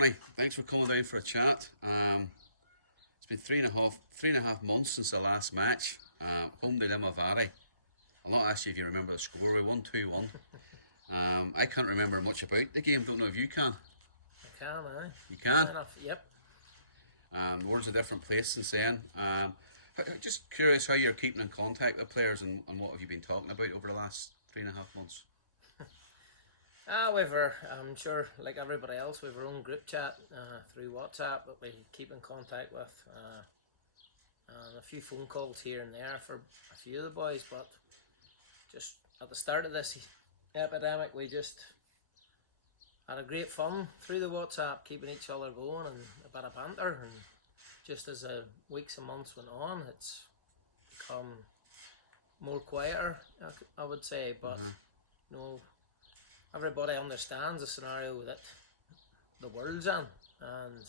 Tony, thanks for coming down for a chat. It's been three and a half months since the last match. Home to Limavady. I'll not ask you if you remember the score. We won 2-1. I can't remember much about the game. Don't know if you can. I can, You can? Fair enough, yep. World's a different place since then. Just curious how you're keeping in contact with players and what have you been talking about over the last 3.5 months? I'm sure, like everybody else, we've our own group chat through WhatsApp that we keep in contact with. And a few phone calls here and there for a few of the boys, but just at the start of this epidemic, we just had a great fun through the WhatsApp, keeping each other going and a bit of banter. And just as the weeks and months went on, it's become more quieter, I would say. But you know, everybody understands the scenario that the world's in, and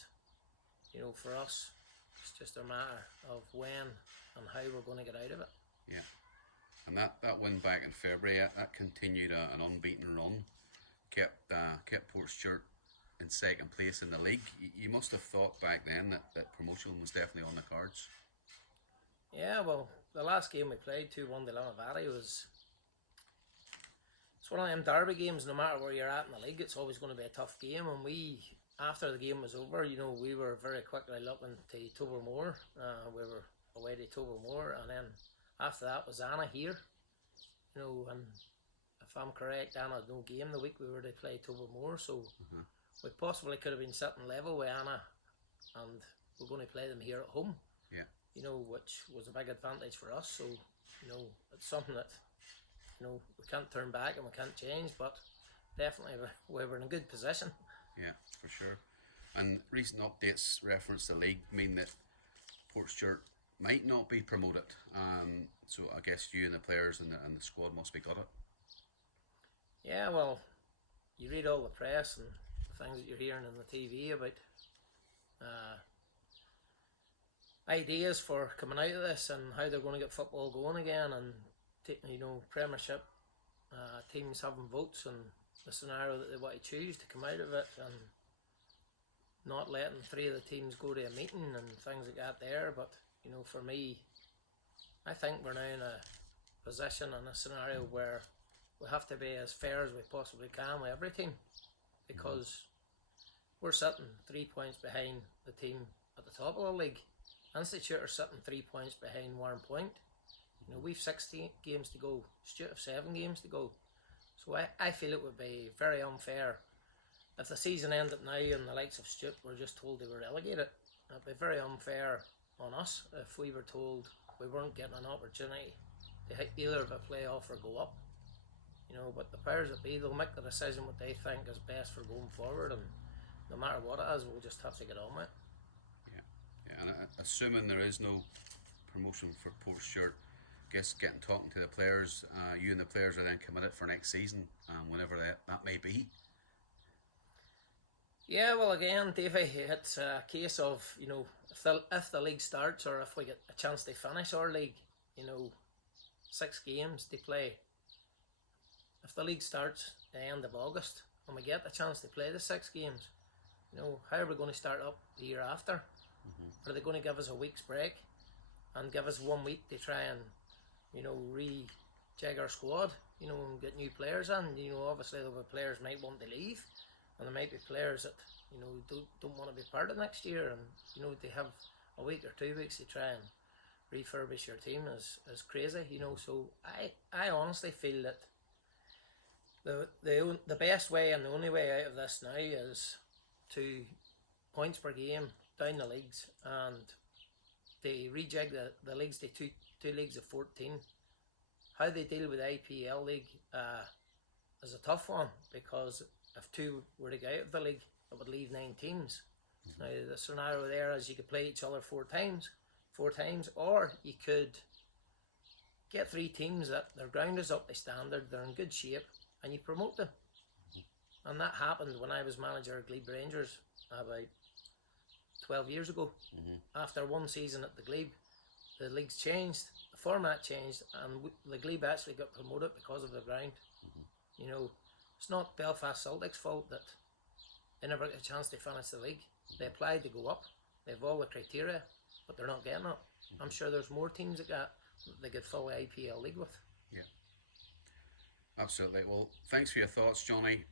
you know, for us, it's just a matter of when and how we're going to get out of it. Yeah, and that win back in February, that continued an unbeaten run, kept Portstewart in second place in the league. You must have thought back then that promotion was definitely on the cards. Yeah, well, the last game we played, 2-1 to Limavady, it's one of them derby games. No matter where you're at in the league, it's always going to be a tough game. And we, after the game was over, you know, we were very quickly looking to Tobermore. We were away to Tobermore, and then after that was Anna here. You know, and if I'm correct, Anna had no game the week we were to play Tobermore, so we possibly could have been sitting level with Anna, and we're going to play them here at home. Yeah. You know, which was a big advantage for us. So, you know, it's something that, you know, we can't turn back and we can't change, but definitely we were in a good position. Yeah, for sure. And recent updates reference the league mean that Portstewart might not be promoted. So I guess you and the players and the squad must be got it. Yeah, well, you read all the press and the things that you're hearing on the TV about ideas for coming out of this and how they're going to get football going again, and you know, Premiership teams having votes and the scenario that they want to choose to come out of it, and not letting 3 of the teams go to a meeting and things like that there. But you know, for me, I think we're now in a position and a scenario where we have to be as fair as we possibly can with every team, because we're sitting 3 points behind the team at the top of the league. Institute are sitting 3 points behind Warren Point. You know, we've 16 games to go. Stewart have 7 games to go. So I feel it would be very unfair if the season ended now and the likes of Stewart were just told they were relegated. It'd be very unfair on us if we were told we weren't getting an opportunity to hit either of a playoff or go up. You know, but the powers that be, they'll make the decision what they think is best for going forward, and no matter what it is, we'll just have to get on with it. And assuming there is no promotion for Portstewart, guess talking to the players, you and the players are then committed for next season, whenever that may be. Yeah, well, again, Davey, it's a case of, you know, if the league starts, or if we get a chance to finish our league, you know, 6 games to play. If the league starts at the end of August and we get the chance to play the 6 games, you know, how are we going to start up the year after? Are they going to give us a week's break and give us 1 week to try and, you know, rejig our squad, you know, and get new players in? You know, obviously there'll be players might want to leave, and there might be players that, you know, don't want to be part of next year, and you know, they have a week or 2 weeks to try and refurbish your team is crazy, you know. So I honestly feel that the best way and the only way out of this now is 2 points per game down the leagues, and they rejig the leagues to two leagues of 14. How they deal with the IPL league is a tough one, because if 2 were to go out of the league, it would leave 9 teams. Now the scenario there is you could play each other 4 times, or you could get 3 teams that their ground is up to standard, they're in good shape, and you promote them. And that happened when I was manager of Glebe Rangers about 12 years ago. After 1 season at the Glebe, the leagues changed, the format changed, and the Glebe actually got promoted because of the ground. You know, it's not Belfast Celtic's fault that they never get a chance to finish the league. They applied to go up. They have all the criteria, but they're not getting it. I'm sure there's more teams that they get full IPL league with. Yeah. Absolutely. Well, thanks for your thoughts, Johnny.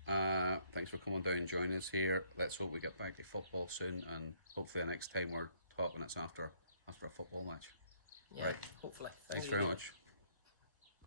Thanks for coming down and joining us here. Let's hope we get back to football soon, and hopefully the next time we're talking it's after a football match. Yeah, right. Hopefully. Thanks very much.